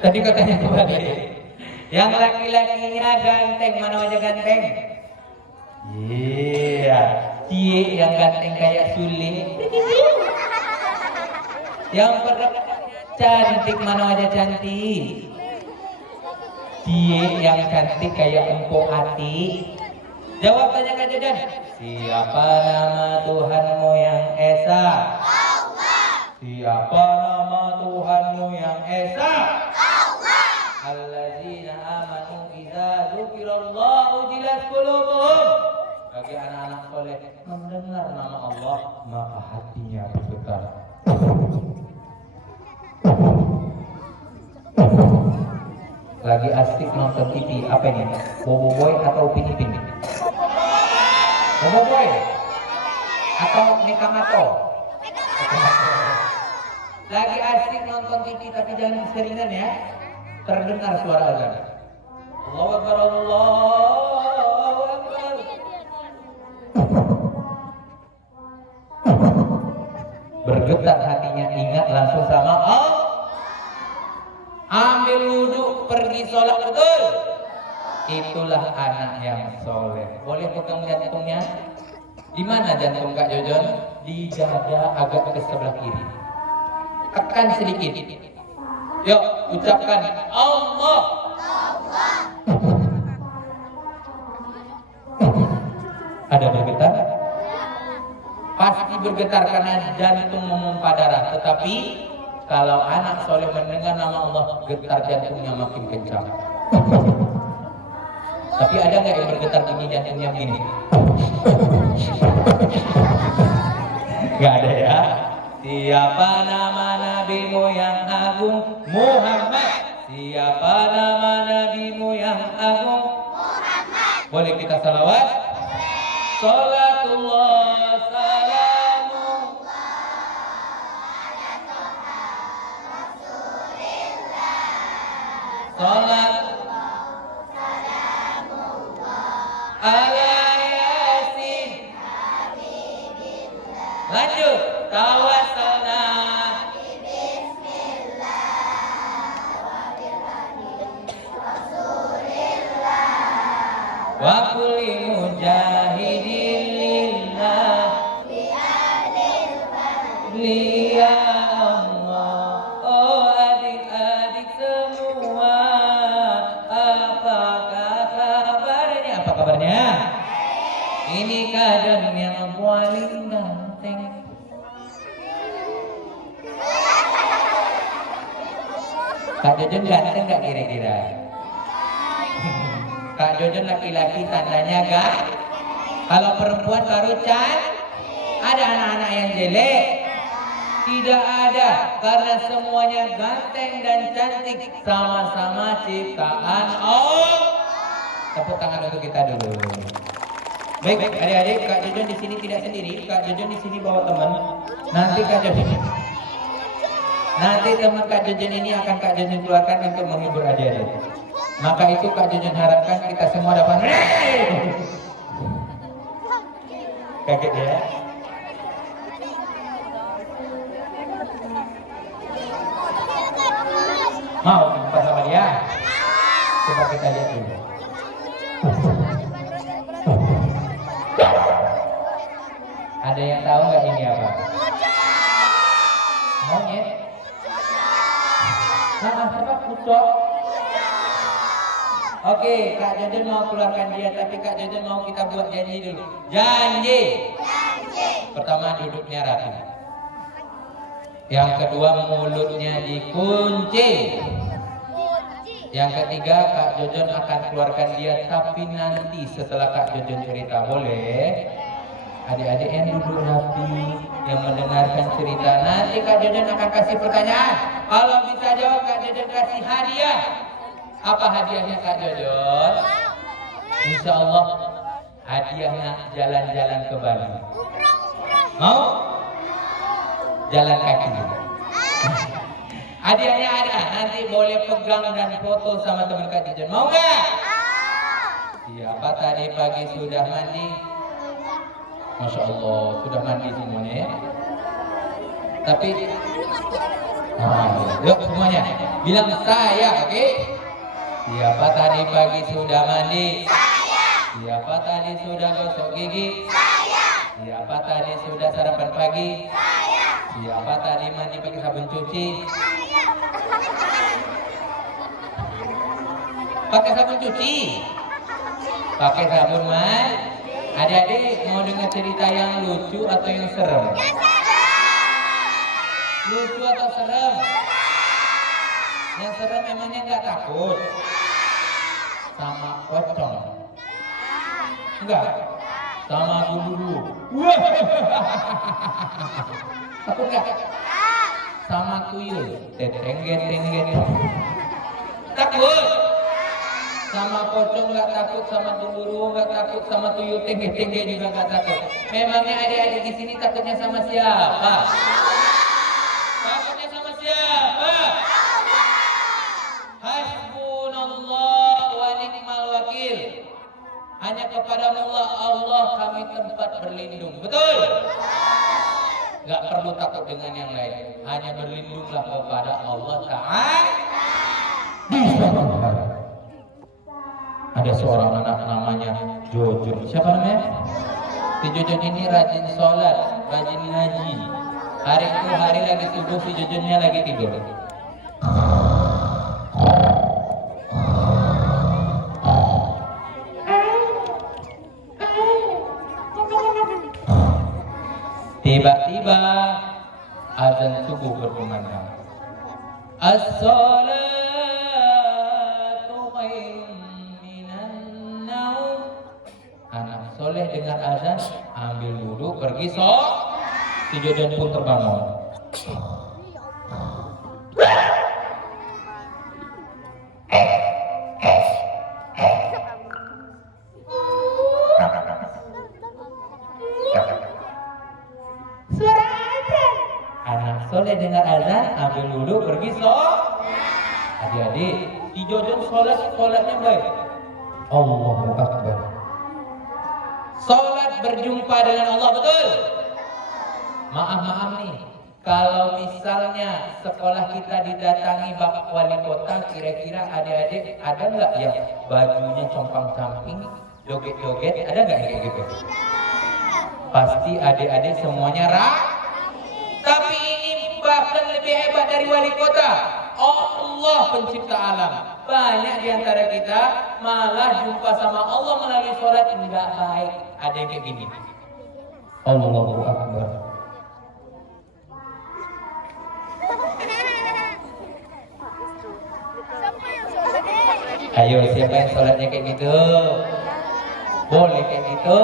Tadi katanya kembali. Yang laki-lakinya ganteng, mana wajah ganteng? Iya, cie yang ganteng kayak Sule. Yang cantik, mana wajah cantik? Cie yang cantik kayak Empok Ati. Jawab tanya Kak Jajan. Siapa nama Tuhanmu yang esa? Allah. Siapa nama Tuhanmu yang esa? Allah. Allazina amanu idza dzukirallahu jilat qulubuhum. Bagi anak-anak soleh mendengar nama Allah maka hatinya bergetar. Lagi asik nonton TV apa ini? Bobo Boy atau Upin Ipin? Bobo Boy atau Nekamato? Lagi asik nonton TV tapi jangan seringan ya. Terdengar suara azan. Allahu Akbar, Allahu Akbar. Bergetar hatinya, ingat langsung sama Allah. Ambil wudhu, pergi sholat, betul? Itulah anak yang soleh. Boleh pegang jantungnya? Di mana jantung Kak Jojon? Di dada agak ke sebelah kiri. Tekan sedikit. Yuk, ucapkan Allah. Ada bergetar? Pasti bergetar karena jantung memompa darah. Tetapi kalau anak soleh mendengar nama Allah, getar jantungnya makin kencang. Tapi ada nggak yang bergetar gini jantungnya begini? Nggak ada ya. Siapa nama nabimu yang agung? Muhammad. Siapa nama nabimu yang agung? Muhammad. Boleh kita salawat? Salatullah salamullah ala toha rasulillah. Salatullah salamullah ala yasin habibillah. Lanjut. Tawassalna bismillah rasulillah wa kulli mujahidin lillah bi'adil fadli ya Allah. Oh adik-adik semua, apakah kabarnya? Apa kabarnya? Ini kadang yang paling ganteng. Kak Jojon ganteng gak kira-kira? Kak Jojon laki-laki tandanya gak? Kalau perempuan baru ada anak-anak yang jelek? Tidak ada, karena semuanya ganteng dan cantik, sama-sama ciptaan Allah. Tepuk tangan untuk kita dulu. Baik, adik-adik, Kak Jojon di sini tidak sendiri. Kak Jojon di sini bawa teman. Nanti Kak teman Kak Jojon ini akan Kak Jojon keluarkan untuk menghibur adik-adik. Maka itu Kak Jojon harapkan kita semua dapat kaget ya. Mau jumpa sama dia? Coba kita lihat dulu. Ada yang tahu nggak ini apa? Monyet? Apa kucok? Oke, Kak Jojon mau keluarkan dia, tapi Kak Jojon mau kita buat janji dulu. Janji. Pertama duduknya rapi. Yang kedua mulutnya dikunci. Yang ketiga Kak Jojon akan keluarkan dia, tapi nanti setelah Kak Jojon cerita. Boleh? Adik-adik yang duduk rapi, yang mendengarkan cerita. Nanti Kak Jojon akan kasih pertanyaan. Kalau bisa jawab, Kak Jojon kasih hadiah. Apa hadiahnya Kak Jojon? Insya Allah hadiahnya jalan-jalan ke Bali. Mau? Jalan kaki. Hadiahnya ada. Nanti boleh pegang dan foto sama teman Kak Jojon. Mau nggak? Siapa tadi pagi sudah mandi? Masya Allah, sudah mandi semuanya ya. Tapi Yuk semuanya bilang saya, oke? Siapa tadi pagi sudah mandi? Saya. Siapa tadi sudah gosok gigi? Saya. Siapa tadi sudah sarapan pagi? Saya. Siapa tadi mandi pakai sabun cuci? Saya. Pakai sabun cuci? Pakai sabun mandi? Adik-adik mau dengar cerita yang lucu atau yang serem? Lucu atau serem? Yang serem emangnya nggak takut? Sama pocong? Enggak? Sama gundurwo? Takut nggak? Sama tuyul? Tetengget. Takut? Sama pocong nggak takut, sama gundurwo nggak takut, sama tuyul tengget juga nggak takut. Memangnya adik-adik di sini takutnya sama siapa? Takutnya sama siapa? Hasbunallah wa ni'mal wakil. Hanya kepada Allah kami tempat berlindung. Betul? Gak perlu takut dengan yang lain. Hanya berlindunglah kepada Allah Ta'ala. Ada seorang anak namanya Jojo. Siapa namanya? Si Jojo ini rajin sholat, rajin ngaji. Hari itu hari lagi subuh, si Jojonya lagi tidur. Tiba-tiba azan subuh berkumandang. As-salatu khairun minan naum. Anak soleh dengar azan, ambil wudu, pergi sholat. Si Jojon pun terbangun. Anak soleh dengar azan, ambil wudu, pergi sholat. Adik-adik, si Jojon sholatnya baik. Allahu Akbar. Sholat berjumpa dengan Allah, betul? Maaf nih, kalau misalnya sekolah kita didatangi Bapak Wali Kota, kira-kira adik-adik ada nggak yang bajunya compang-camping, joget-joget, ada nggak kayak gitu? Pasti adik-adik semuanya tapi ini bahkan lebih hebat dari Wali Kota. Allah pencipta alam. Banyak di antara kita malah jumpa sama Allah melalui sholat nggak baik. Ada yang kayak gini. Allahu Akbar. Ayo, siapa yang sholatnya kayak gitu? Boleh kayak gitu.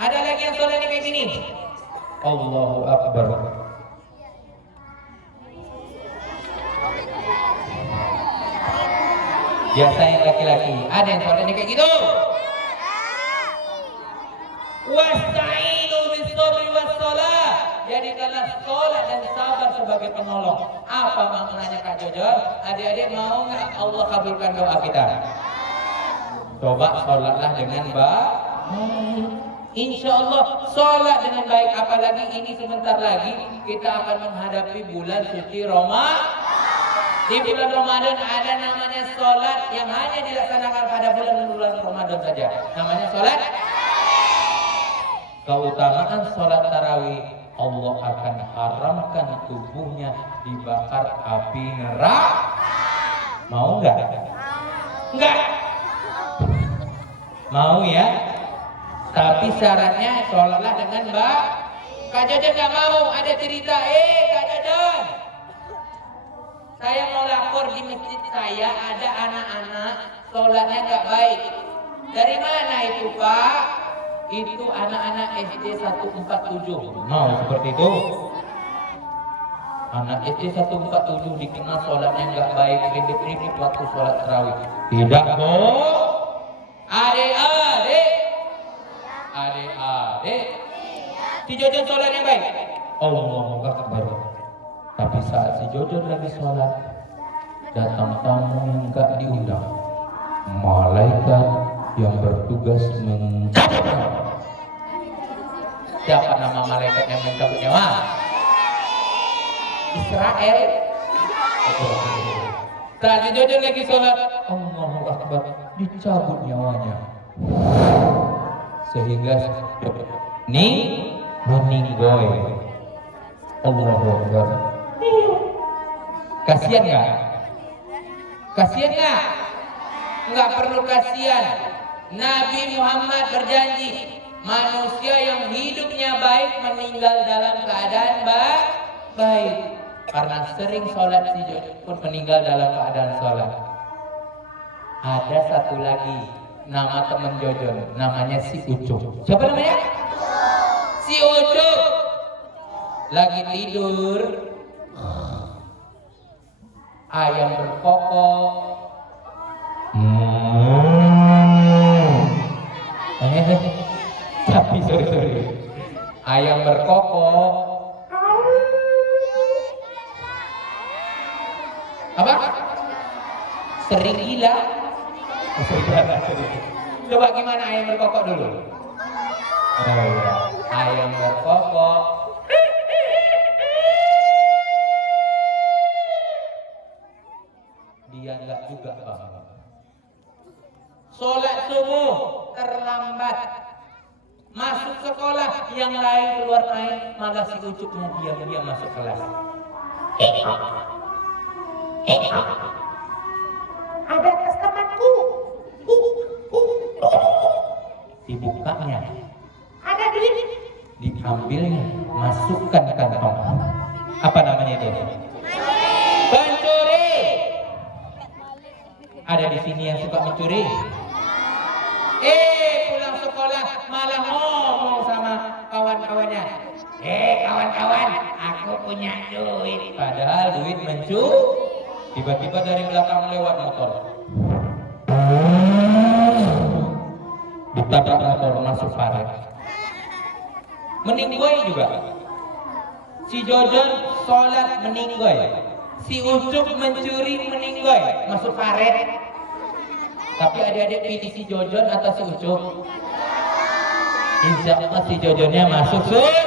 Ada lagi yang sholatnya kayak gini. Allahu Akbar. Biasa yang laki-laki. Ada yang sholatnya kayak gitu. Wasta'inu bis-sabri was-shalah. Jadikanlah sholat dan sabar sebagai penolong. Apa maknanya Kak Jojo? Adik-adik mau nggak Allah kabulkan doa kita? Coba sholatlah dengan baik. Insya Allah sholat dengan baik. Apalagi ini sebentar lagi kita akan menghadapi bulan suci Ramadan. Di bulan Ramadan ada namanya sholat yang hanya dilaksanakan pada bulan Ramadan saja. Namanya sholat. Keutamaan sholat tarawih, Allah akan haramkan tubuhnya dibakar api neraka. Mau nggak? Enggak. Mau ya? Tapi syaratnya sholatlah dengan baik. Kak Jojo nggak mau. Ada cerita, Kak Jojo, saya mau lapor di masjid saya ada anak-anak sholatnya nggak baik. Dari mana itu Pak? Itu anak-anak SD 147. Mau seperti itu? Anak SD 147 dikenal sholatnya nggak baik, ribet-ribet waktu sholat tarawih. Tidak kok. Adik-adik, si Jojo sholatnya baik. Allahu Akbar. Tapi saat si Jojo lagi sholat, datang tamu yang nggak diundang. Malaikat yang bertugas mencabut nyawa. Siapa nama malaikat yang mencabut nyawa? Israel. Saat si Jojon lagi sholat, Allahu Akbar, dicabut nyawanya. Sehingga ini meninggoy. Allahu Akbar. Kasihan nggak? Kasihan nggak? Nggak perlu kasihan. Nabi Muhammad berjanji, manusia yang hidupnya baik meninggal dalam keadaan baik. Karena sering sholat si Jojon pun meninggal dalam keadaan sholat. Ada satu lagi, nama teman Jojon, namanya si Ucup. Siapa namanya? Si Ucup. Lagi tidur, ayam berkokok. Tapi sorry. Ayam berkokok. Apa? Sering gila. Coba gimana ayam berkokok dulu? Ayam berkokok. Dia enggak juga paham. Sholat subuh terlambat. Masuk sekolah, yang lain keluar main, malah si Ucupnya diam-diam masuk kelas. Ada tas temanku. Dibukanya. Ada duit. Diambilnya, masukkan kantong. Apa namanya itu? Pencuri. Ada di sini yang suka mencuri? Pulang sekolah malah ngomong sama kawan-kawannya. Kawan-kawan, aku punya duit. Padahal duit mencuri. Tiba-tiba dari belakang lewat motor. Ditabrak motor masuk paret. Meninggoy juga. Si Jojon sholat meninggoy. Si Ucup mencuri meninggoy, masuk paret. Tapi adik-adik pilih si Jojon atau si Ucup? Insya Allah si Jojonnya masuk surga.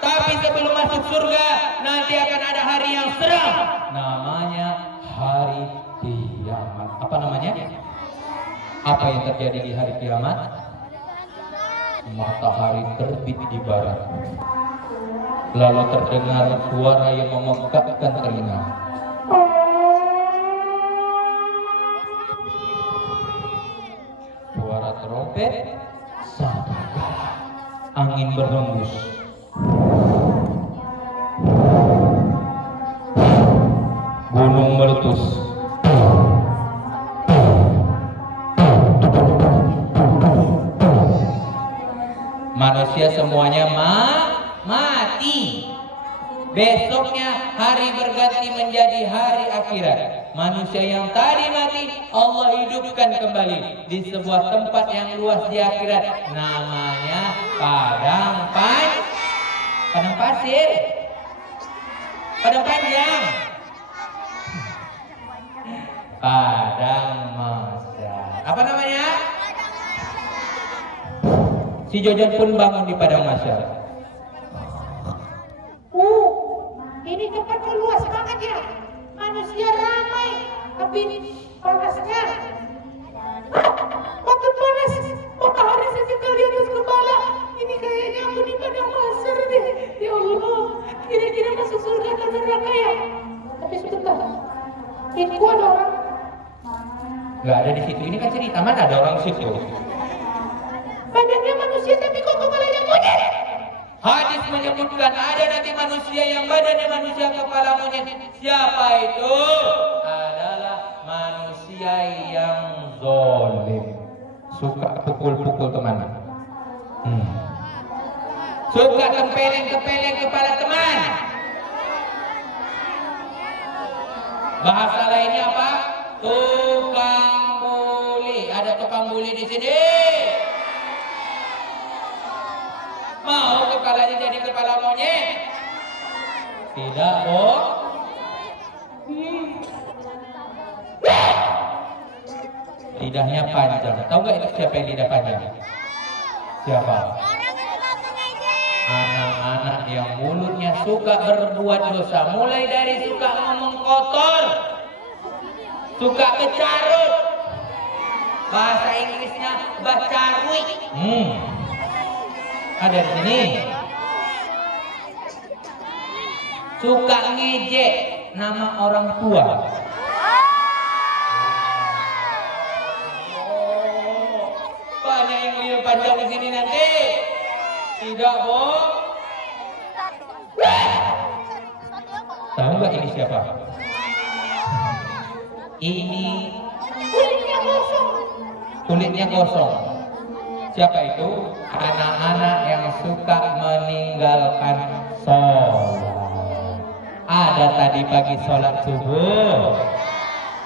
Tapi sebelum masuk surga, nanti akan ada hari yang seram. Namanya hari kiamat. Apa namanya? Apa yang terjadi di hari kiamat? Matahari terbit di barat. Lalu terdengar suara yang memegahkan telinga. Suara trompet, sangkakala, angin berhembus. Gunung meletus. Manusia semuanya mati. Besoknya hari berganti menjadi hari akhirat. Manusia yang tadi mati Allah hidupkan kembali di sebuah tempat yang luas di akhirat. Namanya padang pasir. Padang panjang. Padang mahsyar. Apa namanya? Si Jojon pun bangun di padang mahsyar. Ini tempatnya luas banget ya. Manusia ramai, tapi panasnya. Makin panas. Matahari sesekali di atas kepala. Ini kayaknya aku di padang mahsyar nih. Ya Allah, kira-kira masuk surga atau neraka ya? Tapi sebentar. Ini gua ada orang. Gak ada di situ. Ini kan cerita, mana ada orang situ? Badannya manusia tapi kok kepalanya monyet. Hadis menyebutkan ada nanti manusia yang badannya manusia kepala monyet. Siapa itu? Adalah manusia yang zalim. Suka pukul-pukul teman. Suka tempeleng-tempeleng kepala teman. Bahasa lainnya apa? Tukang bully. Ada tukang bully di sini. Mau kepalanya jadi kepala monyet? Tidak, oh. Lidahnya panjang. Tahu nggak itu siapa yang lidah panjang? Siapa? Anak-anak yang mulutnya suka berbuat dosa, mulai dari suka ngomong kotor, suka kecarut, bahasa Inggrisnya bacarui. Ada di sini. Suka ngejek nama orang tua. Banyak yang lihat panjang di sini nanti. Tidak, Boh. Tahu nggak ini siapa? Ini kulitnya gosong. Siapa itu? Anak-anak yang suka meninggalkan sholat. Ada tadi pagi sholat subuh?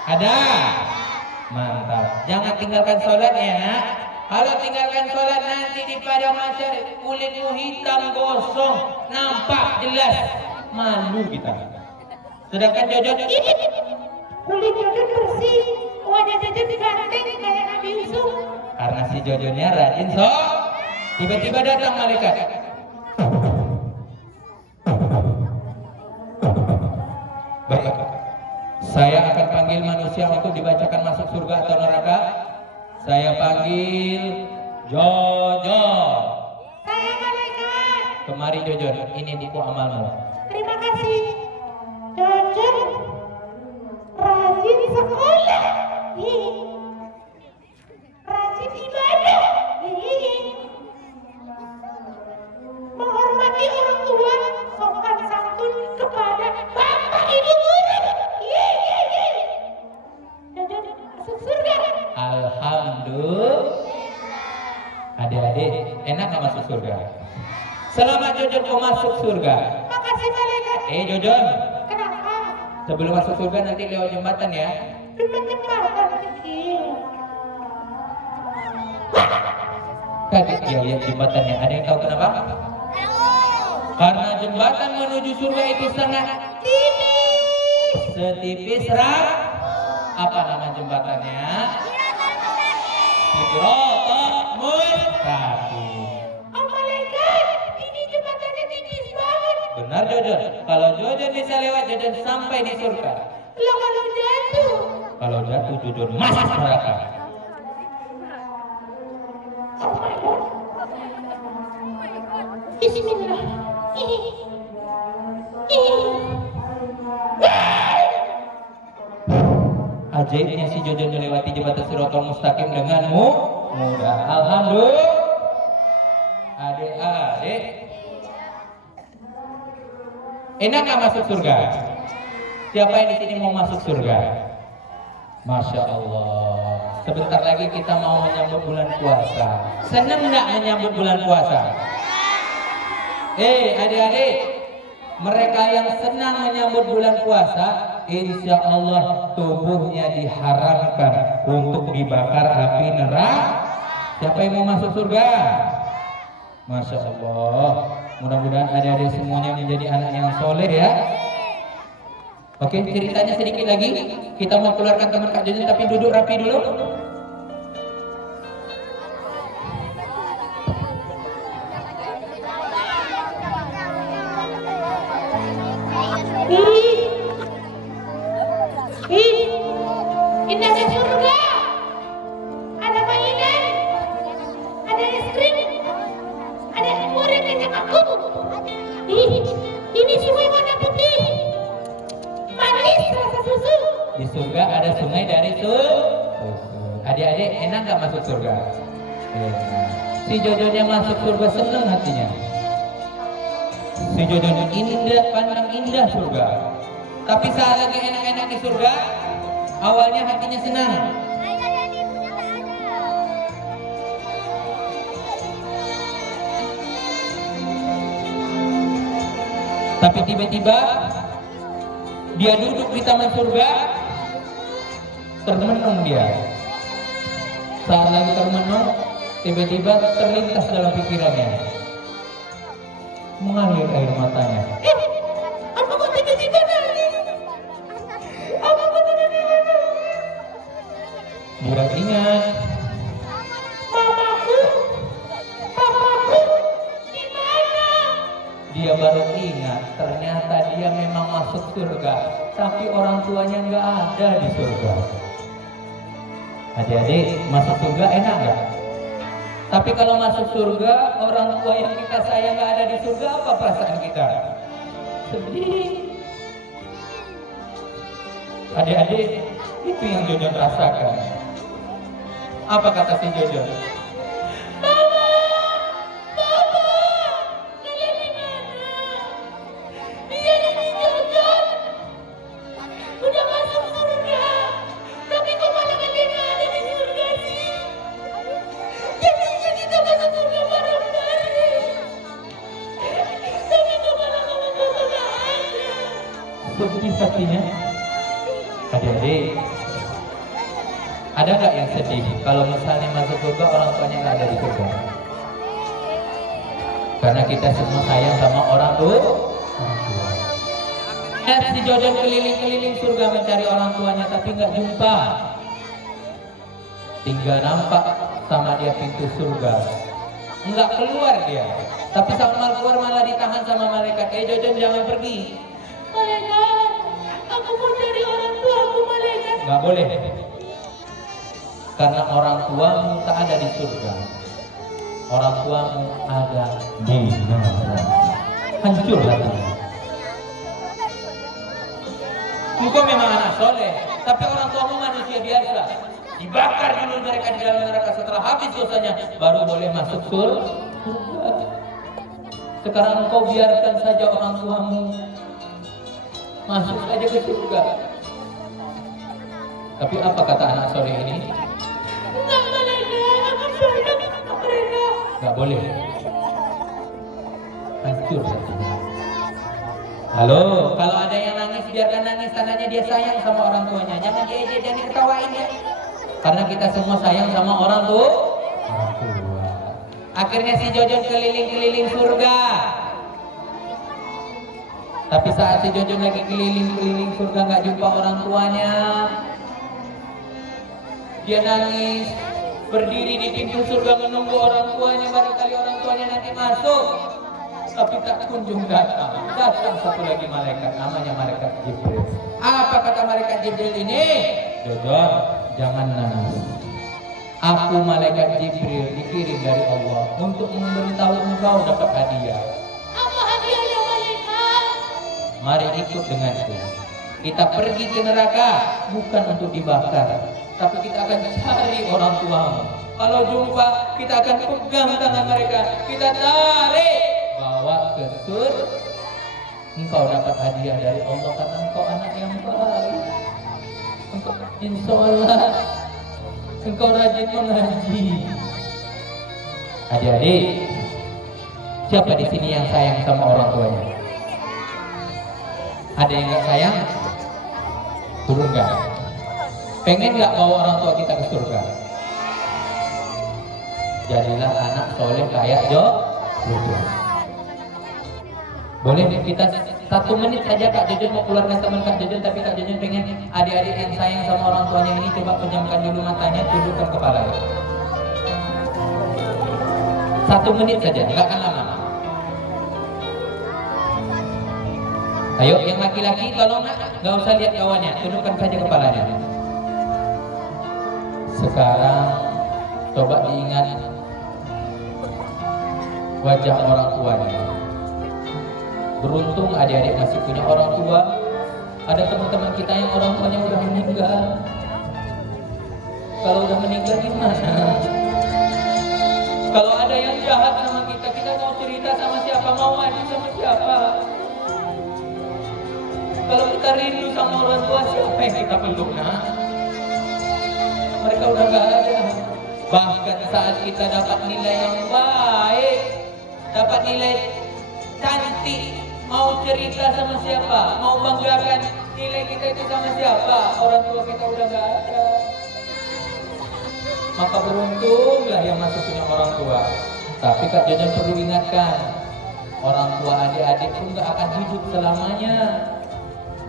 Ada? Mantap. Jangan tinggalkan sholatnya, nak. Kalau tinggalkan sholat nanti di padang mahsyar kulitmu hitam gosong, nampak jelas, malu kita. Sedangkan Jojon kulit Jojon bersih, wajah Jojon ganteng kayak Nabi Yusuf. Karena si Jojonnya rajin tiba-tiba datang malaikat. Baik, saya akan panggil manusia untuk dibacakan masuk surga atau neraka. Saya panggil Jojon. Saya malaikat. Kemari Jojon, ini buku amalmu. Terima kasih. Jojon rajin sekolah, rajin ibadah, menghormati orang tua, sopan santun kepada bapak ibu guru. Jojon masuk surga. Alhamdulillah. Adik-adik, enak gak masuk surga? Selamat Jojon kau masuk surga. Makasih malaikat. Jojon. Kenapa? Sebelum masuk surga nanti lewat jembatan ya. Jembatan kecil. Kaget dia lihat jembatannya. Ada yang tahu kenapa? Karena jembatan menuju surga itu sangat tipis. Setipis apa nama jembatannya? Siratal Mustaqim. Oh malaikat, ini jembatannya tipis banget. Benar Jojon. Kalau Jojon bisa lewat, Jojon sampai di surga. Loh kalau jatuh? Kalau jatuh Jojon masuk neraka. Oh my God. Bismillah. Ajaibnya si Jojon melewati jembatan Siratal Mustaqim dengan mudah. Alhamdulillah. Adik-adik, enak gak masuk surga? Siapa yang di sini mau masuk surga? Masya Allah. Sebentar lagi kita mau menyambut bulan puasa. Senang gak menyambut bulan puasa? Adik-adik, mereka yang senang menyambut bulan puasa, insya Allah tubuhnya diharamkan untuk dibakar api neraka. Siapa yang mau masuk surga? Masya Allah. Mudah-mudahan adik-adik semuanya menjadi anak yang soleh ya. Oke, ceritanya sedikit lagi. Kita mau keluarkan teman Kak Jojon, tapi duduk rapi dulu. Indahnya surga. Ada mainan, ada es krim, ada goreng kacang aku. Ini sungai warna putih, manis rasa susu. Di surga ada sungai dari susu. Adik-adik enak gak masuk surga? Si Jojonnya masuk surga senang hatinya. Si Jojon indah, pandang indah surga. Tapi saat lagi enak-enak di surga, awalnya hatinya senang. Tapi tiba-tiba dia duduk di taman surga, termenung dia. Saat lagi termenung, tiba-tiba terlintas dalam pikirannya, mengalir air matanya. Apa kok tiba-tiba nangis? Apa kok tiba-tiba nangis? Dia ingat, papaku di mana? Dia baru masuk surga, tapi orang tuanya nggak ada di surga. Adik-adik, masuk surga enak nggak? Tapi kalau masuk surga, orang tua yang kita sayang nggak ada di surga, apa perasaan kita? Sedih. Adik-adik, itu yang Jojon rasakan. Apa kata si Jojon? Sedih hatinya. Adik-adik, ada nggak yang sedih kalau misalnya masuk surga orang tuanya nggak ada di surga? Karena kita semua sayang sama orang tua. Si Jojon keliling-keliling surga mencari orang tuanya tapi nggak jumpa. Tinggal nampak sama dia pintu surga, nggak keluar dia. Tapi saat mau keluar malah ditahan sama malaikat. Jojon jangan pergi. Malaikat, aku mau cari orang tuaku, malaikat. Nggak boleh. Karena orang tuamu tak ada di surga. Orang tuamu ada di neraka. Hancur hatinya. Engkau memang anak soleh, tapi orang tuamu manusia biasa. Dibakar dulu mereka di dalam neraka, setelah habis dosanya baru boleh masuk surga. Sekarang engkau biarkan saja orang tuamu masuk saja ke surga. Tapi apa kata anak soleh ini? Enggak boleh, aku sayang sama mereka. Enggak boleh. Hancur hatinya. Halo, kalau ada yang nangis biarkan nangis, tandanya dia sayang sama orang tuanya. Jangan diejek, jangan diketawain ya. Karena kita semua sayang sama orang tua. Akhirnya si Jojon keliling-keliling surga. Tapi saat si Jojon lagi keliling-keliling surga nggak jumpa orang tuanya, dia nangis, berdiri di pintu surga menunggu orang tuanya, barangkali orang tuanya nanti masuk. Tapi tak kunjung datang. Datang satu lagi malaikat, namanya malaikat Jibril. Apa kata malaikat Jibril ini? Jojon, jangan nangis. Aku malaikat Jibril dikirim dari Allah untuk memberitahu engkau dapat hadiah. Apa hadiahnya malaikat? Mari ikut denganku. Kita pergi ke neraka bukan untuk dibakar, tapi kita akan cari orang tuamu. Kalau jumpa, kita akan pegang tangan mereka, kita tarik, bawa ke surga. Engkau dapat hadiah dari Allah karena engkau anak yang baik. Engkau rajin sholat, engkau rajin mengaji. Adik-adik, siapa di sini yang sayang sama orang tuanya? Ada yang nggak sayang? Turun nggak? Pengen nggak bawa orang tua kita ke surga? Jadilah anak soleh kayak Jojon. Boleh kita 1 menit saja Kak Jojon mau keluarkan teman Kak Jojon, tapi Kak Jojon pengen adik-adik yang sayang sama orang tuanya ini coba pejamkan dulu matanya, tundukkan kepalanya. 1 menit saja, nggak akan lama. Ayo yang laki-laki tolong nggak usah lihat kawannya, tundukkan saja kepalanya. Sekarang coba diingat wajah orang tuanya. Beruntung adik-adik masih punya orang tua. Ada teman-teman kita yang orang tuanya udah meninggal. Kalau udah meninggal gimana? Kalau ada yang jahat sama kita, kita mau cerita sama siapa, mau maju sama siapa? Kalau kita rindu sama orang tua, siapa yang kita peluk? Nah, mereka udah gak ada. Bahkan saat kita dapat nilai yang baik, dapat nilai cantik, mau cerita sama siapa, mau banggakan nilai kita itu sama siapa, orang tua kita udah gak ada. Maka beruntunglah yang masih punya orang tua. Tapi Kak Jojon perlu ingatkan, orang tua adik-adik pun gak akan hidup selamanya.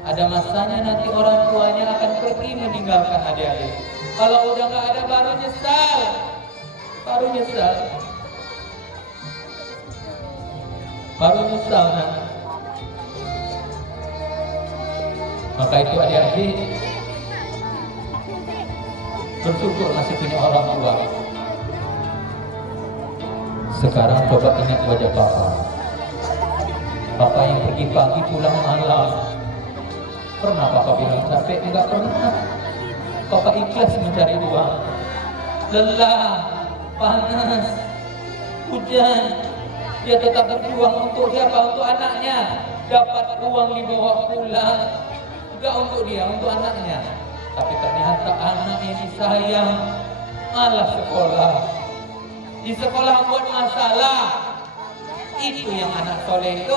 Ada masanya nanti orang tuanya akan pergi meninggalkan adik-adik. Kalau udah gak ada baru nyesal. Baru nyesal nah. Maka itu adik-adik, bersyukur masih punya orang tua. Sekarang coba ingat wajah papa. Papa yang pergi pagi pulang malam. Pernah papa bilang capek? Enggak pernah. Papa ikhlas mencari uang. Lelah, panas, hujan, dia tetap berjuang untuk siapa? Untuk anaknya. Dapat uang dibawa pulang, enggak untuk dia, untuk anaknya. Tapi ternyata anaknya disayang, malah sekolah. Di sekolah buat masalah. Itu yang anak soleh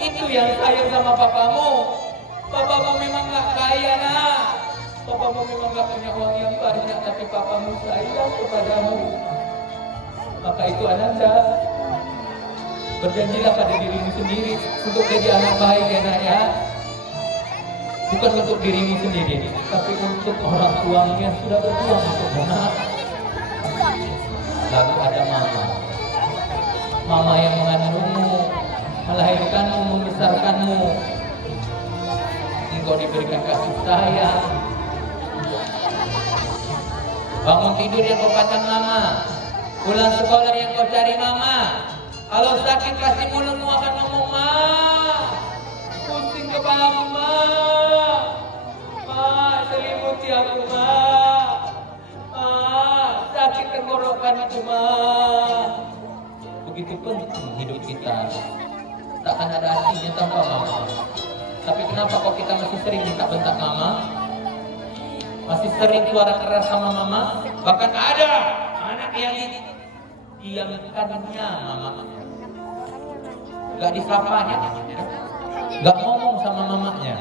itu yang sayang sama papamu. Papamu memang gak kaya nak. Papamu memang gak punya uang yang banyak, tapi papamu sayang kepadamu. Maka itu Ananda, berjanjilah pada dirimu sendiri untuk jadi anak baik ya nak ya. Bukan untuk dirimu sendiri, tapi untuk orang tuamu yang sudah berjuang untukmu nak. Lalu ada mama yang mengandungmu, melahirkanmu, membesarkanmu. Engkau diberikan kasih sayang. Bangun tidur yang kau katakan mama, pulang sekolah yang kau cari mama. Kalau sakit pasti mulutmu akan ngomong ma, pusing kepalamu ma, selimuti aku ma, sakit tenggorokan itu ma. Begitu penting hidup kita, tak akan ada artinya tanpa mama. Tapi kenapa kok kita masih sering minta bentak mama? Masih sering suara keras sama mama? Bahkan ada anak yang diamkannya mama, gak disapanya, gak ngomong sama mamanya.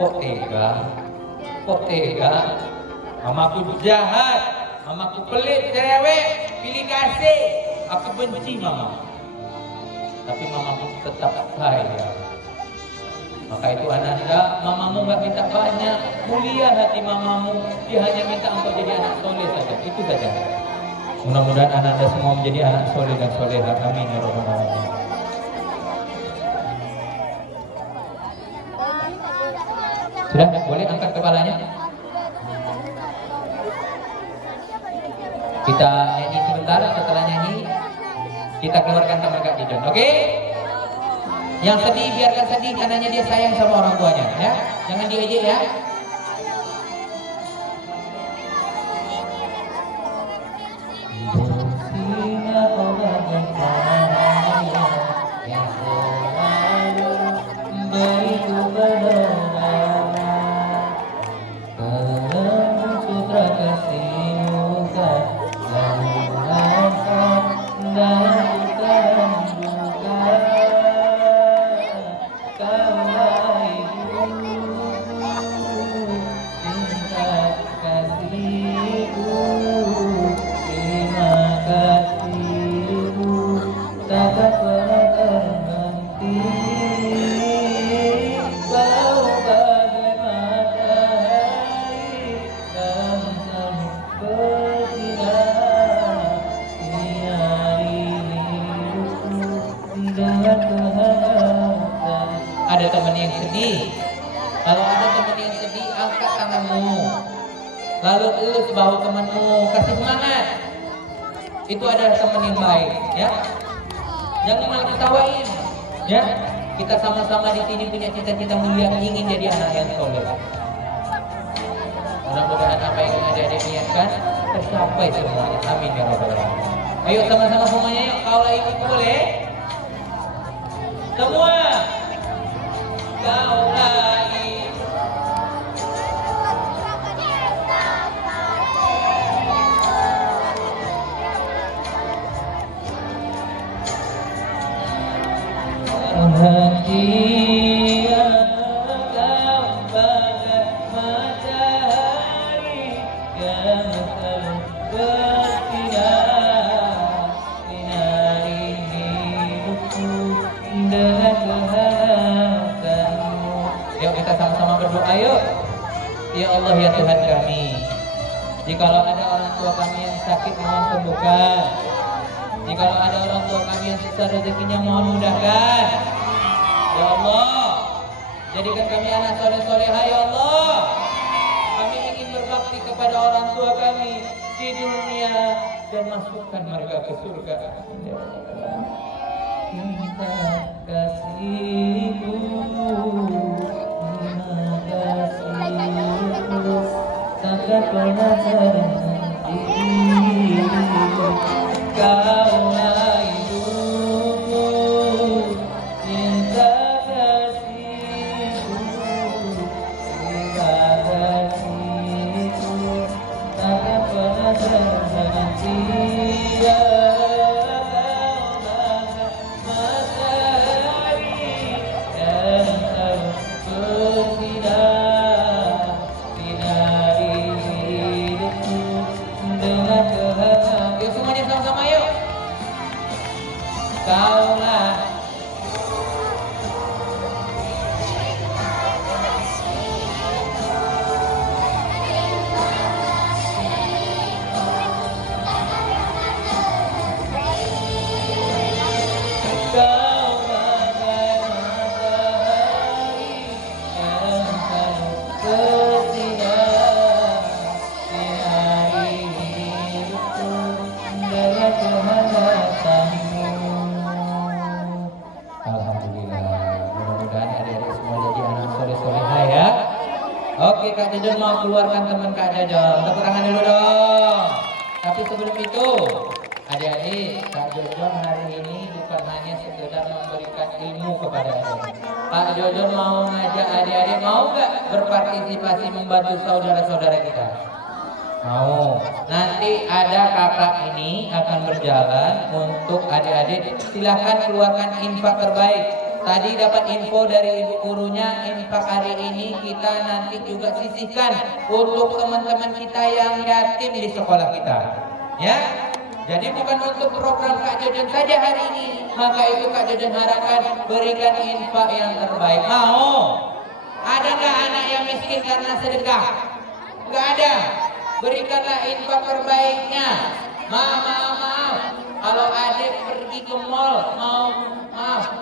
Kok tega? Mamaku jahat, mamaku pelit, cewek, pilih kasih. Aku benci mama, tapi mamamu tetap sayang. Maka itu Ananda, mamamu gak minta banyak, mulia hati mamamu. Dia hanya minta engkau jadi anak soleh saja, itu saja. Mudah-mudahan Ananda semua menjadi anak soleh dan solehah. Amin ya rabbal alamin. Sudah, boleh angkat kepalanya. Kita nyanyi sebentar, setelah nyanyi kita keluarkan kamar Kak Dijon, oke? Yang sedih biarkan sedih, karenanya dia sayang sama orang tuanya, ya. Jangan diejek ya. Ada teman yang sedih. Kalau ada teman yang sedih, angkat tanganmu, lalu elus bahu temanmu, kasih semangat. Itu adalah teman yang baik, ya. Jangan malah ketawain, ya. Kita sama-sama di sini punya cita-cita mulia, ingin jadi anak yang soleh. Mudah-mudahan apa yang ada niatkan tercapai semuanya. Amin ya rabbal alamin. Ayo sama-sama semuanya, yuk. Kalau ikut boleh. Semua. Kau lagi hati yang kau bagai matahari yang selalu bersinar sinari hidupku dengan kehangatanmu. Yuk kita sama-sama berdoa yuk. Ya Allah ya Tuhan kami, jikalau ada orang tua kami yang sakit mohon sembuhkan. Jikalau ada orang tua kami yang susah rezekinya mohon mudahkan. Ya Allah, Jadikan kami anak soleh-solehah ya Allah. Kami ingin berbakti kepada orang tua kami di dunia dan masukkan mereka ke surga. Cinta kasihku, terima kasihku, takkan pernah terhenti. Kaulah hidupku, cinta kasihku, terima kasihku, takkan pernah terhenti. Kaulah Oke, Kak Jojon mau keluarkan teman Kak Jojon. Tepuk tangan dulu dong. Tapi sebelum itu, adik-adik, Kak Jojon hari ini bukan hanya sekedar memberikan ilmu kepada adik. Kak Jojon mau ngajak adik-adik, mau nggak berpartisipasi membantu saudara-saudara kita? Mau. Nanti ada kakak ini akan berjalan untuk adik-adik. Silahkan keluarkan infak terbaik. Tadi dapat info dari ibu gurunya, infak hari ini kita nanti juga sisihkan untuk teman-teman kita yang yatim di sekolah kita. Ya, jadi bukan untuk program Kak Jojon saja hari ini. Maka itu Kak Jojon harapkan berikan infak yang terbaik. Mau? Ada nggak anak yang miskin karena sedekah? Nggak ada. Berikanlah infak terbaiknya. Maaf. Kalau adik pergi ke mall,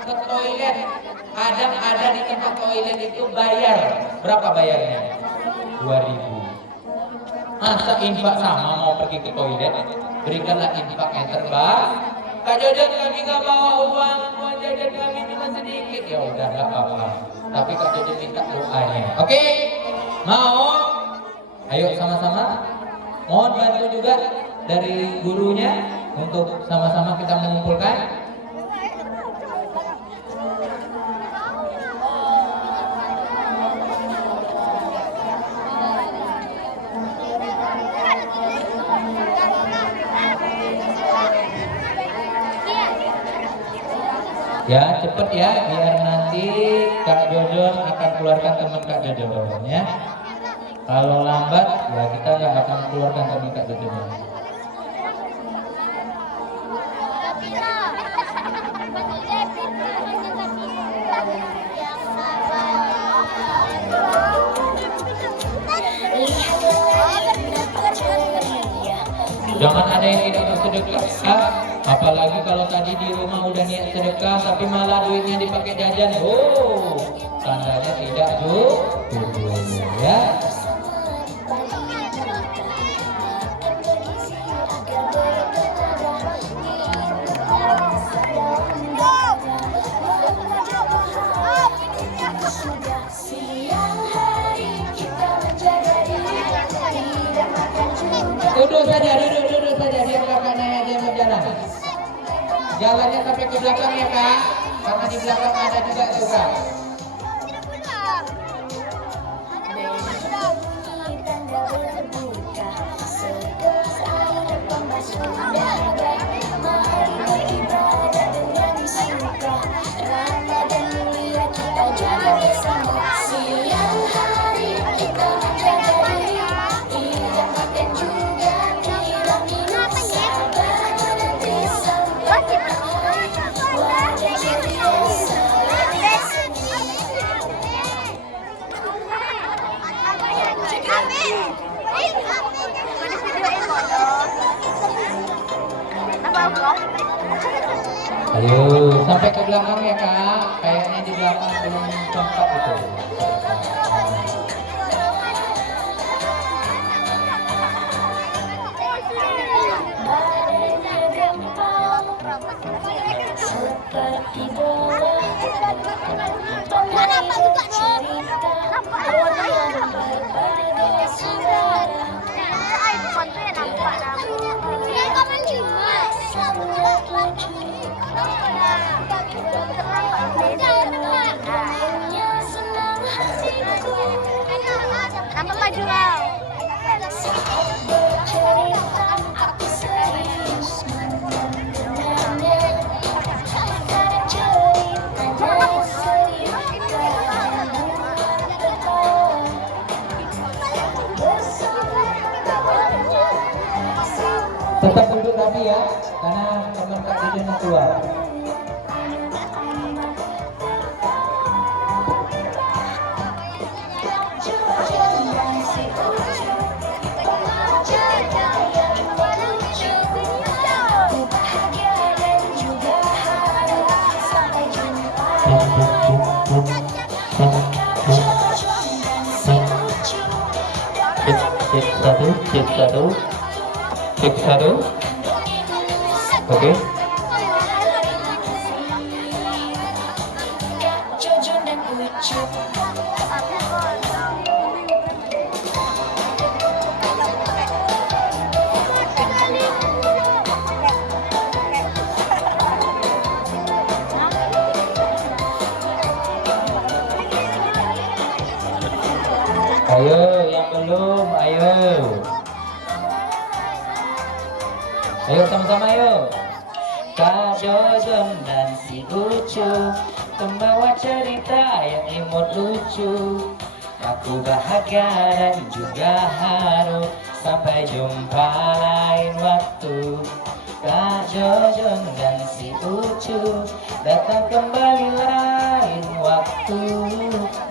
ke toilet, kadang ada di tempat toilet itu bayar. Berapa bayarnya? 2.000. Masa infak sama mau pergi ke toilet? Berikanlah infak yang terbaik. Kak Jojon kami nggak bawa uang jajan kami cuma sedikit. Ya udah nggak apa-apa. Tapi Kak Jojon minta doanya. Oke? Mau? Ayo sama-sama. Mohon bantu juga dari gurunya untuk sama-sama kita mengumpulkan. Ya, cepet ya, biar nanti Kak Jojon akan keluarkan teman Kak Jojon ya. Kalau lambat, ya kita nggak akan keluarkan teman Kak Jojon. Jangan ada yang tidak bersedekah, apalagi kalau tadi di rumah udah niat sedekah tapi malah duitnya dipakai jajan. Oh, tandanya tidak jujur ya. Duduk saja biar kakaknya aja yang berjalan. Jalannya sampai ke belakang ya Kak, karena di belakang ada juga tuh Kak. Ayo, sampai ke belakang ya kak. Kayaknya di belakang belum sempat itu. Seperti bola, nampak juga cerita, yang berbagai suara. Senang hatiku, nampak baju lah. Bercerita, aku serius mendengarnya. Kadang ceritanya serius, kadang tertawa. Bersama kawannya. Tetap duduk rapi ya, karena teman kak Deden mau keluar. Cek satu. Oke. Jujur dan ucup. Ayo, yang belum, ayo. Ayo sama-sama ayo. Kak Jojon dan si Ucu membawa cerita yang imut lucu. Aku bahagia dan juga haru. Sampai jumpa lain waktu. Kak Jojon dan si Ucu datang kembali lain waktu.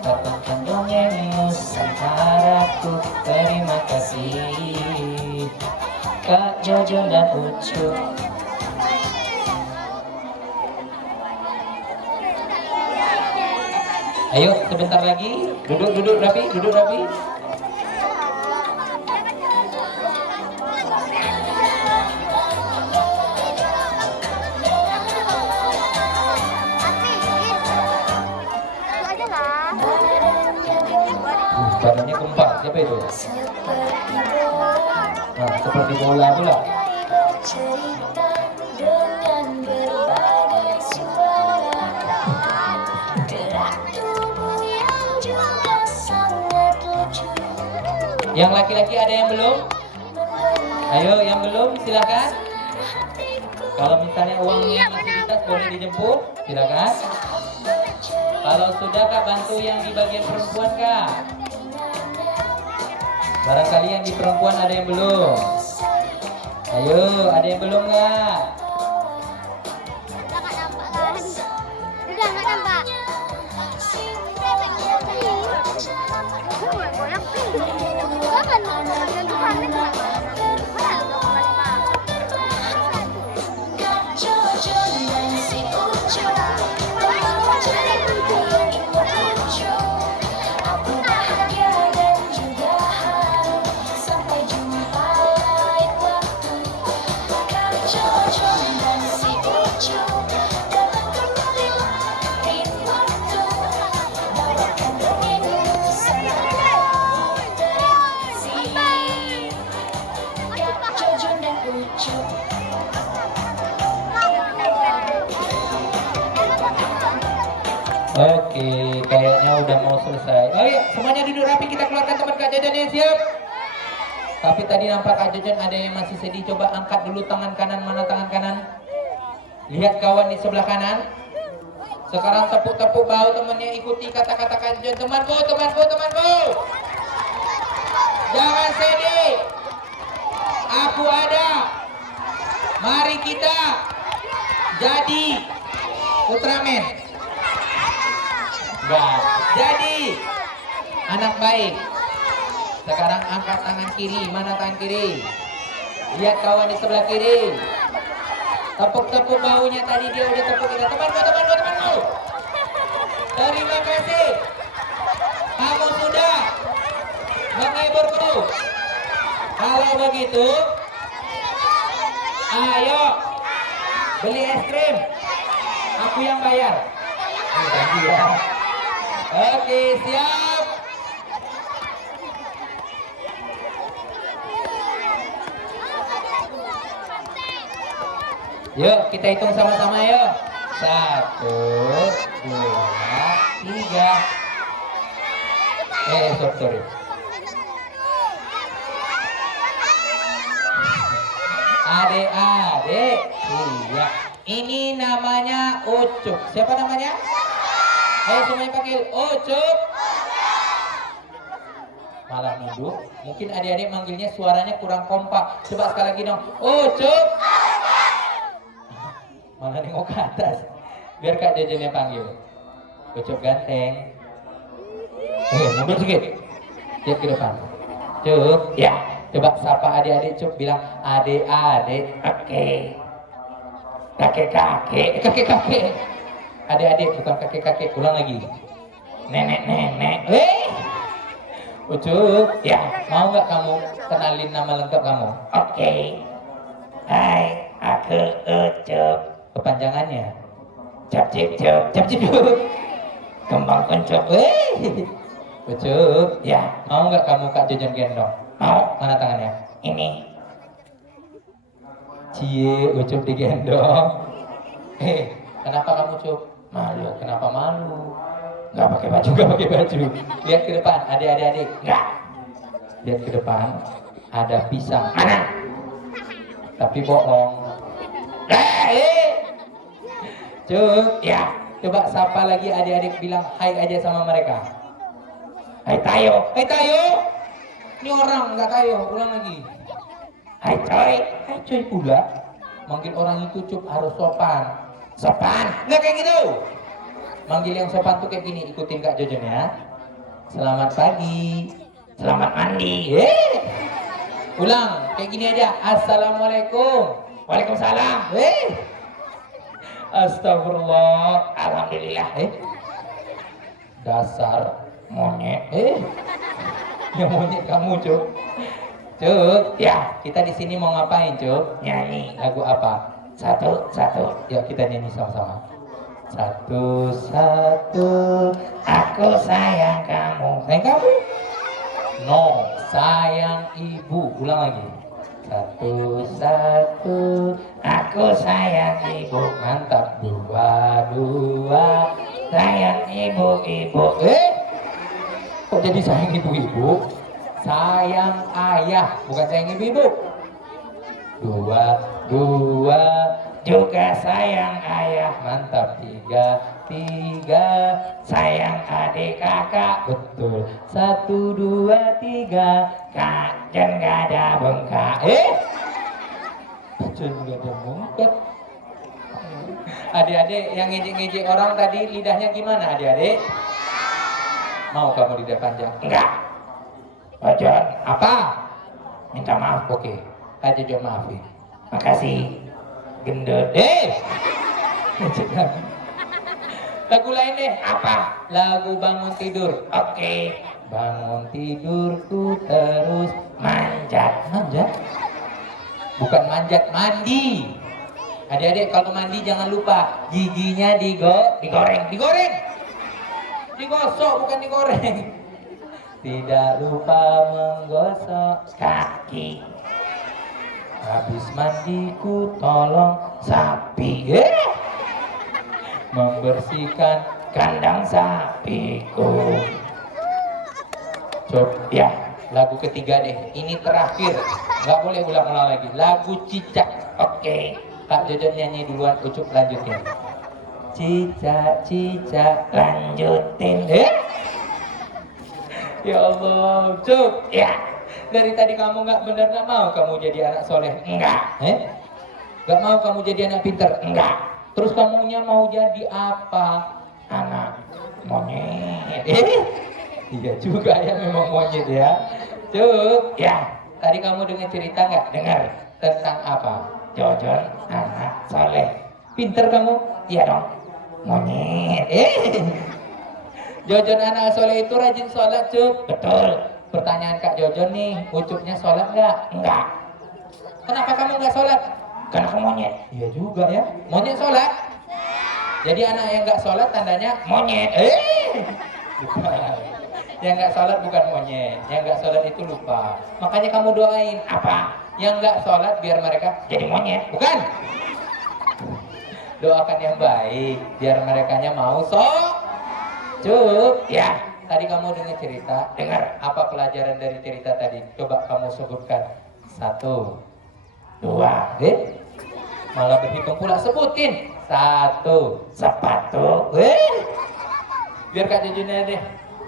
Dapatkan dongeng Nusantaraku. Terima kasih Kak Jojon dan Ucu. Ayo sebentar lagi. Duduk rapi, duduk rapi. Badannya gempa, siapa itu? Nah, seperti bola pula. Cerita dengan berbagai suara, gerak tubuh yang juga sangat lucu. Yang laki-laki ada yang belum? Ayo, yang belum silakan. Kalau misalnya uangnya masih di tas boleh dijemput, silakan. Kalau sudah kak bantu yang di bagian perempuan kak. Barangkali yang di perempuan ada yang belum. Ayo, ada yang belum nggak? Udah nggak nampak kan? Udah nggak nampak. Aku bahagia dan juga haru. Sampai jumpa lain waktu. Kak Jojon dan si Ucu datang kembali lain waktu. Bawakan dongeng Nusantaraku. Terima kasih Kak Jojon dan Ucu. Oke, kayaknya udah mau selesai. Oh iya, semuanya duduk rapi, kita keluarkan teman Kak Jojon ya, siap? Tapi tadi nampak Kak Jojon ada yang masih sedih. Coba angkat dulu tangan kanan, mana tangan kanan? Lihat kawan di sebelah kanan. Sekarang tepuk-tepuk bahu temannya, ikuti kata-kata Kak Jojon. Temanku. Jangan sedih. Aku ada. Mari kita jadi Ultraman. Enggak. Jadi anak baik. Sekarang angkat tangan kiri. Mana tangan kiri? Lihat kawan di sebelah kiri. Tepuk-tepuk baunya tadi dia udah tepuk kita. Temanku. Terima kasih. Kamu sudah menghiburku. Kalau begitu, ayo beli es krim. Aku yang bayar. Oke, siap. Yuk, kita hitung sama-sama yuk. 1, 2, 3. Sorry. Adik-adik, iya. Ini namanya Ucup. Siapa namanya? Ayo semuanya panggil Ucup. Malah nunduk. Mungkin adik-adik manggilnya suaranya kurang kompak. Coba sekali lagi dong. Ucup. Malah nengok ke atas. Biar Kak Jejen yang panggil. Ucup ganteng. Mundur sedikit. Lihat ke depan. Cup. Ya. Coba sapa adik-adik Cup. Bilang adik-adik. Oke. Kakek-kakek. Adik-adik bukan kakek-kakek. Ulang lagi. Nenek-nenek. Ucup. Ya. Mau nggak kamu kenalin nama lengkap kamu? Oke. Hai. Aku Ucup. Kepanjangannya cap cip kembang kencok. Ucup, ya mau nggak kamu Kak Jejen gendong? Mau. Mana tangannya? Ini. Cie, Ucup digendong. Kenapa kamu Cup? Malu. Kenapa malu? Nggak pakai baju. Lihat ke depan, adik-adik. Nggak. Lihat ke depan, ada pisang. Mana? Tapi bohong. Cup, ya. Coba sapa lagi adik-adik, bilang hai aja sama mereka. Hai Tayo. Ini orang nggak Tayo. Ulang lagi. Hai Coy pula. Manggil orang itu Cup harus sopan. Nggak kayak gitu. Manggil yang sopan tuh kayak gini. Ikutin Kak Jojon ya. Selamat pagi. Selamat mandi. Ulang kayak gini aja. Assalamualaikum. Waalaikumsalam. Astagfirullah. Alhamdulillah. Dasar monyet. Ya monyet kamu Cup. Ya kita di sini mau ngapain Cup? Nyanyi. Lagu apa? Satu. Yuk kita nyanyi sama-sama. Satu. Aku sayang kamu. Sayang kamu? No, sayang ibu. Ulang lagi. Satu. Aku sayang ibu. Mantap. Dua. Sayang ibu. Kok jadi sayang ibu? Sayang ayah, bukan sayang ibu. Dua. Juga sayang ayah. Mantap. Tiga. Sayang adik kakak. Betul. 1, 2, 3. Kak Jen gak ada bengkak. Jen gak ada bengkak. Adik-adik yang ngejek-ngejek orang tadi lidahnya gimana adik-adik? Mau kamu lidah panjang? Enggak. Jon, apa? Minta maaf. Oke. Aja Jon maafin. Makasih. Gendut. Ngejek lagi. Lagu lain deh. Apa? Lagu bangun tidur. Oke. Bangun tidurku terus manjat. Bukan manjat, mandi. Adik-adik kalau mandi jangan lupa giginya digoreng. Digosok bukan digoreng. Tidak lupa menggosok kaki. Habis mandiku tolong sapi. Membersihkan kandang sapiku. Coba ya, lagu ketiga deh. Ini terakhir. Nggak boleh ulang-ulang lagi. Lagu Cicak. Oke. Kak Jojon nyanyi duluan, Ucup lanjutin. Cicak lanjutin. Ya Allah, Cup. Ya. Dari tadi kamu nggak benar, nggak mau kamu jadi anak soleh? Enggak. Nggak mau kamu jadi anak pintar? Enggak. Terus kamunya mau jadi apa? Anak monyet. Iya juga ya, memang monyet ya. Cup. Ya. Tadi kamu dengar cerita nggak? Dengar. Tentang apa? Jojon anak soleh. Pinter kamu? Iya dong. Monyet. Jojon anak soleh itu rajin sholat, Cuk. Betul. Pertanyaan Kak Jojon nih, Ucupnya sholat nggak? Enggak. Kenapa kamu nggak sholat? Karena kamu monyet. Iya juga ya. Monyet sholat? Jadi anak yang nggak sholat tandanya monyet. Bukan. Yang nggak sholat bukan monyet. Yang nggak sholat itu lupa. Makanya kamu doain apa? Yang nggak sholat biar mereka jadi monyet. Bukan? Doakan yang baik biar merekanya mau Cuk, ya. Tadi kamu dengar cerita. Dengar apa pelajaran dari cerita tadi? Coba kamu sebutkan. 1, 2, malah berhitung pula. Sebutin. 1, sepatu. Biar Kak Jujunnya deh.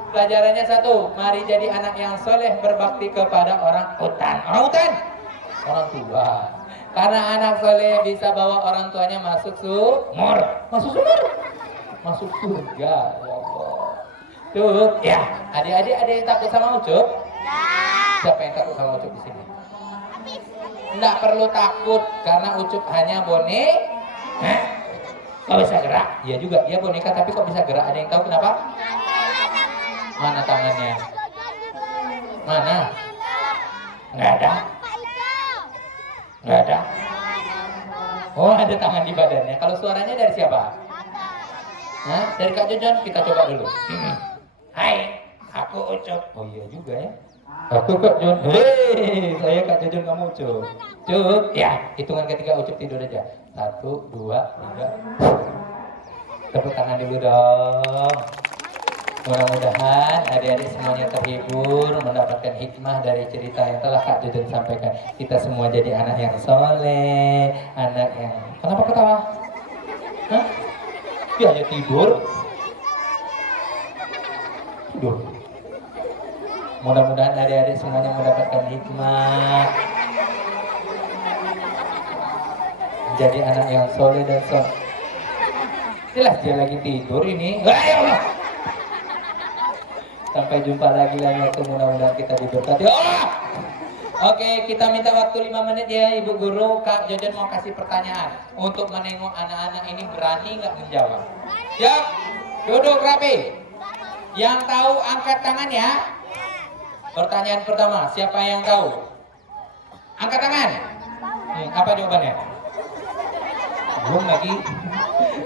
Pelajarannya 1, mari jadi anak yang soleh berbakti kepada orang utan. Orang utan? Orang tua. Karena anak soleh bisa bawa orang tuanya masuk sumur. Masuk sumur? Masuk surga. Ya Allah. Cuk, ya. Adik-adik ada yang takut sama Ucup? Siapa yang takut sama Ucup di sini? Enggak perlu takut karena Ucup hanya boneka. Kok bisa gerak? Iya juga, dia boneka tapi kok bisa gerak? Ada yang tahu kenapa? Mana tangannya? Mana? Nggak ada? Nggak ada? Oh, ada tangan di badannya. Kalau suaranya dari siapa? Hah? Dari Kak Jojon? Kita coba dulu. Hai, aku Ucup. Oh iya juga ya. Aku Kak Jojon. Hei, saya Kak Jojon, kamu Ucup. Ucup, ya. Hitungan ketiga Ucup tidur aja. 1, 2, 3. Tepuk tangan dulu dong. Mudah-mudahan adik-adik semuanya terhibur, mendapatkan hikmah dari cerita yang telah Kak Jojon sampaikan. Kita semua jadi anak yang soleh, anak yang... Kenapa ketawa? Hah? Dia hanya tidur. Tidur. Mudah-mudahan adik-adik semuanya mendapatkan hikmah, menjadi anak yang soleh dan soleh. Jelas dia lagi tidur ini. Sampai jumpa lagi lain waktu, mudah-mudahan kita diberkati. Oke, kita minta waktu 5 menit ya Ibu Guru. Kak Jojon mau kasih pertanyaan untuk menengok anak-anak ini berani nggak menjawab. Siap? Duduk rapi. Yang tahu angkat tangan ya. Pertanyaan pertama, siapa yang tahu? Angkat tangan. Apa jawabannya? Belum lagi.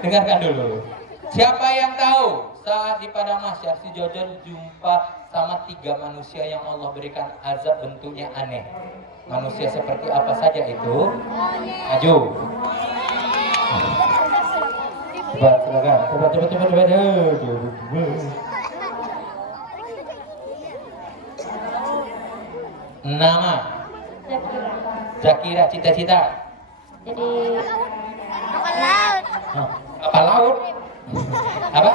Dengarkan dulu. Siapa yang tahu saat di padang mahsyar si Jojon jumpa sama 3 manusia yang Allah berikan azab bentuknya aneh. Manusia seperti apa saja itu? Maju. Coba silakan. Coba. Nama? Zakira. Cita-cita? Jadi kapal laut. Kapal laut? Apa?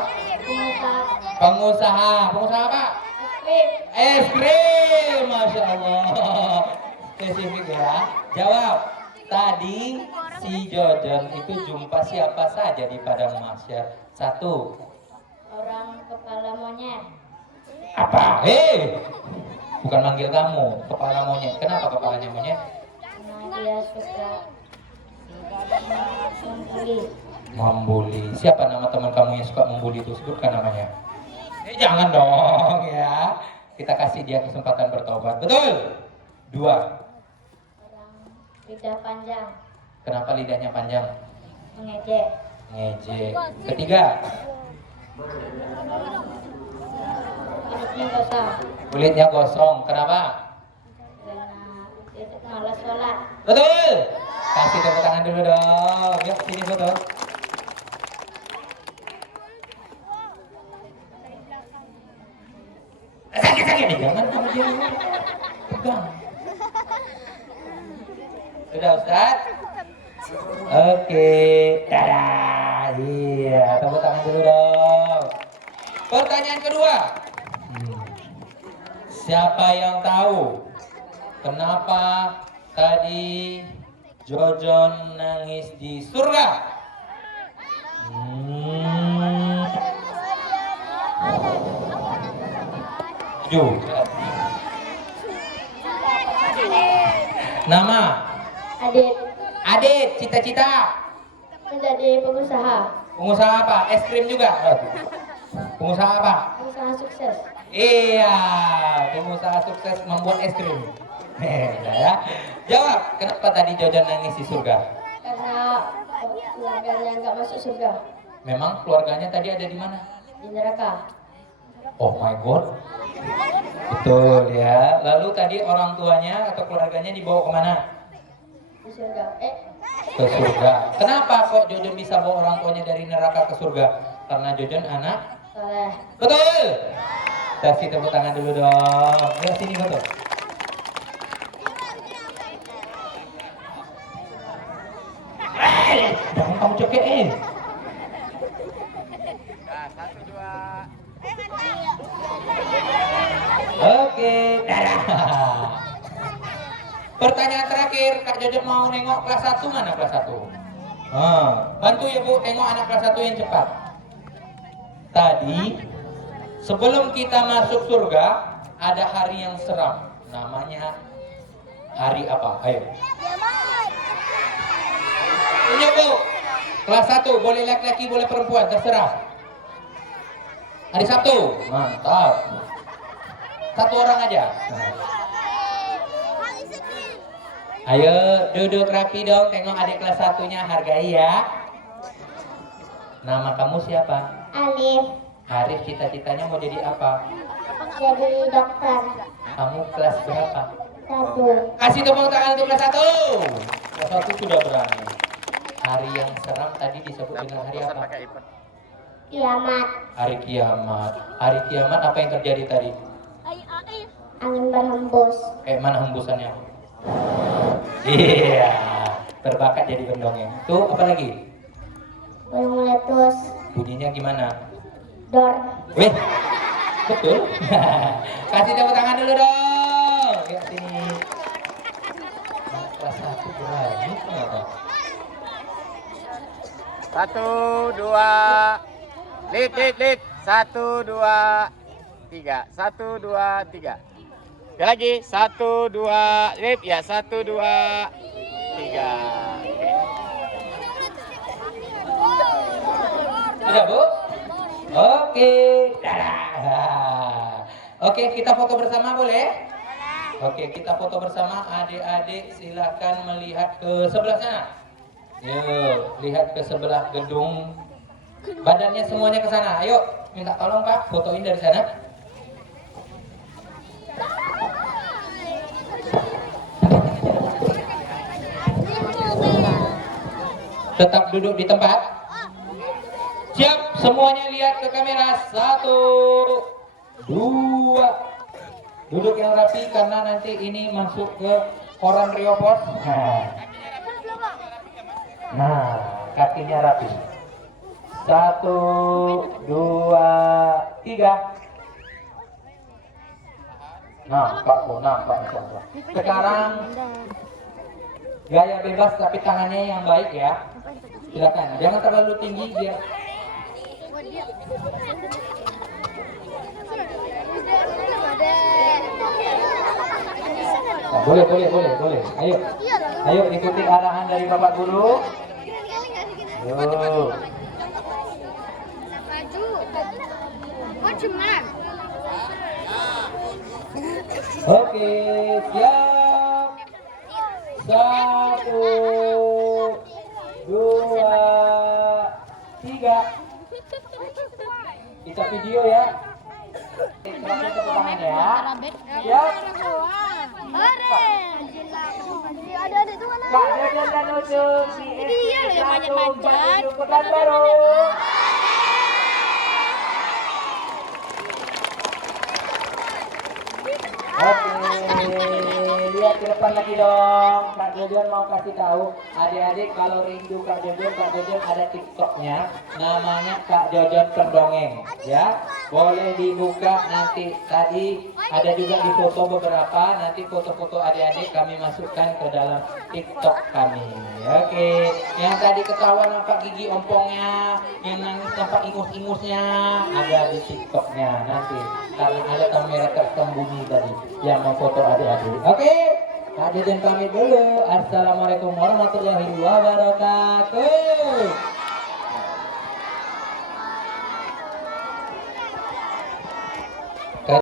Pengusaha. Pengusaha apa? Es krim. Masya Allah. Spesifik ya. Jawab. Tadi si Jojon itu jumpa siapa saja di padang mahsyar? 1. Orang kepala monyet. Apa? Bukan manggil kamu kepala monyet. Kenapa kepalanya monyet? Karena dia suka Membuli. Siapa nama teman kamu yang suka membuli itu? Sebutkan namanya. Jangan dong ya. Kita kasih dia kesempatan bertobat. Betul. 2. orang lidah panjang. Kenapa lidahnya panjang? Mengejek. Ngejek. 3. Kulitnya gosong. Kulitnya gosong. Kenapa? Karena itu malas sholat. Betul. Kasih tepuk tangan dulu dong. Yuk sini foto. Sakit. Jangan kamu diam. Pegang. Sudah Ustaz? Oke. Dadah. Iya. Tepuk tangan dulu dong. Pertanyaan kedua. Siapa yang tahu kenapa tadi Jojon nangis di surga? Nama? Adit. Adit, cita-cita Menjadi pengusaha. pengusaha apa? Es krim juga? Pengusaha apa? Pengusaha sukses. Iya, pengusaha sukses membuat es krim. Ya. Jawab, kenapa tadi Jojon nangis di surga? Karena keluarganya nggak masuk surga. Memang keluarganya tadi ada di mana? Di neraka. Oh my god. Betul ya. Lalu tadi orang tuanya atau keluarganya dibawa kemana? Di surga. Ke surga. Kenapa kok Jojon bisa bawa orang tuanya dari neraka ke surga? Karena Jojon anak Soleh. betul. Kasih tepuk tangan dulu dong. Ayo sini foto. Jangan kamu cekein. Oke, dadah. Pertanyaan terakhir, Kak Jojon mau nengok kelas 1 mana kelas 1? Bantu ya Bu, tengok anak kelas 1 yang cepat. Tadi, sebelum kita masuk surga, ada hari yang seram. Namanya hari apa? Ayo. Ini Bu, kelas 1, boleh laki-laki, boleh perempuan, terserah. Hari Sabtu, mantap. Satu orang aja. Ayo duduk rapi dong, tengok adik kelas 1-nya, hargai ya. Nama kamu siapa? Alif. Arif, cita-citanya mau jadi apa? Jadi dokter. Kamu kelas berapa? 1. Kasih tepuk tangan untuk kelas 1. Kelas 1 sudah berani. Hari yang seram tadi disebut dengan hari apa? Kiamat. Hari kiamat. Hari kiamat apa yang terjadi tadi? Angin berhembus. Kayak mana hembusannya? Iya, terbakat jadi pendongeng. Tuh, apa lagi? Gunung meletus. Bunyinya gimana? Dor. Wih, betul. Kasih tepuk tangan dulu dong. Ya sini. Anak kelas 1 berani ternyata. 1, 2, lead. 1, 2, 3. 1, 2, 3. Sekali lagi. 1, 2, lead. Ya, 1, 2, 3. Sudah, Bu? Oke. Dadah. Oke, kita foto bersama boleh? Oke, kita foto bersama. Adik-adik silakan melihat ke sebelah sana. Yuk, lihat ke sebelah gedung. Badannya semuanya ke sana. Ayo, minta tolong Pak, fotoin dari sana. Tetap duduk di tempat. Siap, semuanya lihat ke kamera. 1, 2. Duduk yang rapi karena nanti ini masuk ke koran Rio Pos. Nah, kakinya rapi. 1, 2, 3. Nampak. Sekarang gaya bebas tapi tangannya yang baik ya. Silakan, jangan terlalu tinggi biar. Nah, boleh. Ayo ikuti arahan dari Bapak Guru. Yuk. Oke, siap. 1, 2, 3. Kita video ya. Kasih tepuk tangan ya. Siap. Kak Jojon dan Ucup di SD 1 Batu Pekanbaru. Oke, lihat ke depan lagi dong. Kak Jojon mau kasih tahu adik-adik kalau rindu Kak Jojon ada TikToknya, namanya Kak Jojon Pendongeng, ya. Boleh dibuka nanti. Tadi ada juga di foto beberapa. Nanti foto-foto adik-adik kami masukkan ke dalam TikTok kami. Oke, yang tadi ketawa nampak gigi ompongnya, yang nangis nampak ingus-ingusnya, ada di TikToknya nanti. Karena ada kamera tersembunyi tadi yang memfoto adik-adik. Oke, Kak Deden pamit dulu. Assalamualaikum warahmatullahi wabarakatuh.